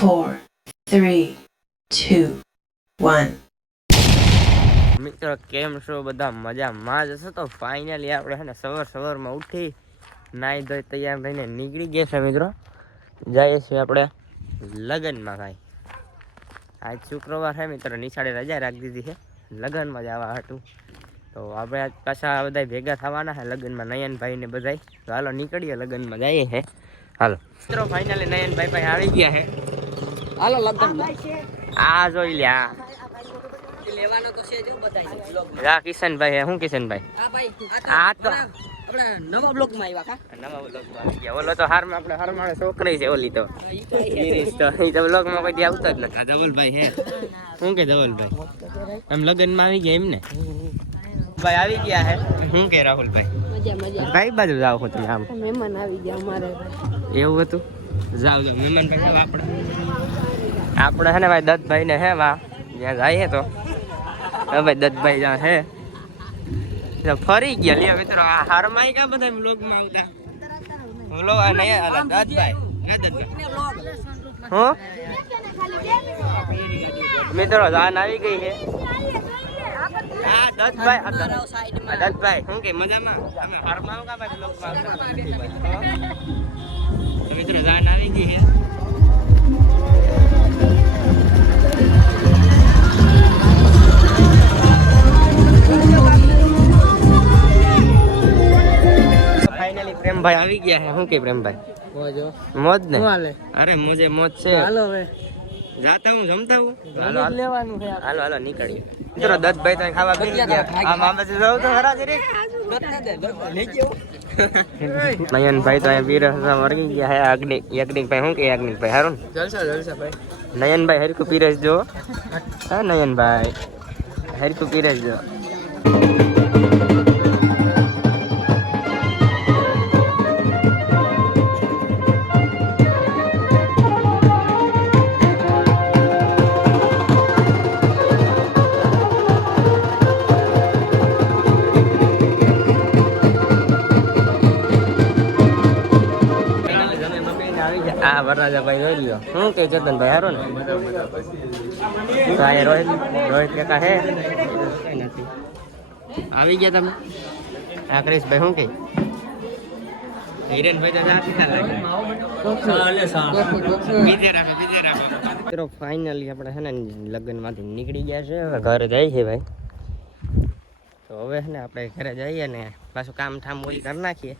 four, three, two, one. મિત્રો કેમ છો? બધા મજામાં જ હશો? તો ફાઇનલી આપણે છે ને સવાર સવારમાં ઉઠી નાહી ધોઈ તૈયાર થઈને નીકળી ગયા છે મિત્રો. જઈએ છીએ આપણે લગ્નમાં ભાઈ આજ શુક્રવાર છે મિત્રો નિશાળે રજા રાખી દીધી છે. લગ્નમાં જવા હતું. તો આપણે પાછા બધા ભેગા થવાના છે લગ્નમાં નયનભાઈ ને બધા હાલો નીકળીએ લગ્નમાં જઈએ છે. હાલો. મિત્રો ફાઇનલી નયનભાઈ ભાઈ આવી ગયા છે. હાલો લગ્ન આ જોઈ લે આ. લેવાનો તો છે જો બતાવી રા કિશનભાઈ હે શું કિશનભાઈ? હા ભાઈ. આ તો આપણે નવા બ્લોકમાં આવ્યા કા? નવા બ્લોગમાં આવી ગયા. ઓલો તો હારમાં આપણે હારમાળે છોકરી છે ઓલી તો. ઈ તો એ તો. બ્લોકમાં કોઈ દી આવતા જ નથી. આ ધવલભાઈ હે. શું કે ધવલભાઈ? આમ લગ્નમાં આવી ગયા એમ ને? ભાઈ આવી ગયા હે? શું કે રાહુલભાઈ? મજા મજા. કઈ બાજુ જાવ છો તમે આમ. મહેમાન આવી ગયા અમારે. એવું હતું? જાવ જાવ મહેમાન ભાઈ આપણે. આપણે છે ને ભાઈ દત્તભાઈ ને હે વા ત્યાં જઈએ તો. હવે ભાઈ, દત્તભાઈ જ્યાં હે તો ફરી ગયા. લ્યો મિત્રો, આ હારમાં ઈ કા બધા બ્લોગમાં આવતા. બોલો, આ નહીં, આ દત્તભાઈ. ના દત્તભાઈ. હો? મિત્રો, જાન આવી ગઈ છે. આ દત્તભાઈ આ દત્ત- આ દત્તભાઈ, શું કે, મજામાં? તમે હારમાં આવો કા ભાઈ બ્લોગમાં આવતા તો મિત્રો, જાન આવી ગઈ છે. પ્રેમભાઈ આવી ગયા હે. શું કે પ્રેમભાઈ? મોજો મોજ ને અરે મોજે મોજ છે. હાલો હવે. જાતા હું જમતા હું? હાલો લેવાનું છે હાલો હાલો નીકળીએ. મિત્રો દત્તભાઈ તમે ખાવા બેસી ગયા. આ મામા જાવ તો ખરા જરી નયનભાઈ તો અહીંયા વીર વર્ગી ગયા હે. અગ્નિ યજ્ઞિકભાઈ શું કે યજ્ઞિકભાઈ? હારું જલસા જલસા ભાઈ. ને નયનભાઈ હરકુ પીરસ જો હા નયનભાઈ? હરકુ પીરસ જો આ વરરાજાભાઈ જોઈ લ્યો. શું કે ચેતનભાઈ હારો ને? તો આ રોહિત રોહિત કાકા હે? આવી ગયા તમે? આ ક્રિશભાઈ શું કે મિત્રો ફાઇનલી આપણે છે ને લગ્નમાંથી નીકળી ગયા છે. હવે ઘરે જાય છે ભાઈ. તો હવે છે ને આપણે ઘરે જઈએ ને પાછું કામ ઠામ હોય કરી નાખીએ.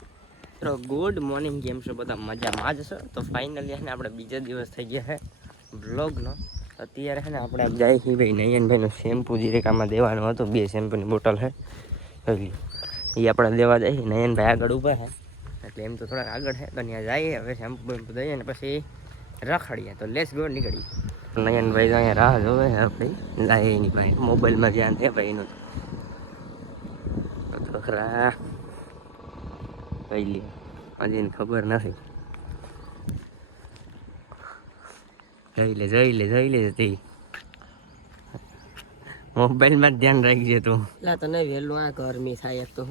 મિત્રો ગુડ મોર્નિંગ કેમ છો? બધા મજામાં જ છે? તો ફાઇનલી છે ને આપણે બીજા દિવસ થઈ ગયા છે બ્લોગનો અત્યારે છે ને આપણે આપ જાય છીએ ભાઈ નયનભાઈનું શેમ્પુ જીરેકામાં દેવાનું હતું, બે શેમ્પૂની બોટલ છે. એ આપણે દેવા જઈએ નયનભાઈ આગળ ઊભા છે એટલે એમ તો થોડાક આગળ છે તો ત્યાં જઈએ, હવે શેમ્પુ બેમ્પુ દઈએ ને પછી રખડીએ. તો લેસ ગો નીકળી નયનભાઈ અહીંયા રાહ જોવે છે ભાઈ લાય એની ભાઈ મોબાઈલમાં ધ્યાન દે ભાઈ એનું ખરા પહેલી. હજી ખબર નથી. જઈ લે જઈ લે જઈ લે તે મોબાઈલમાં ધ્યાન રાખજે તું. લા તને વહેલું આ ગરમી થાય તો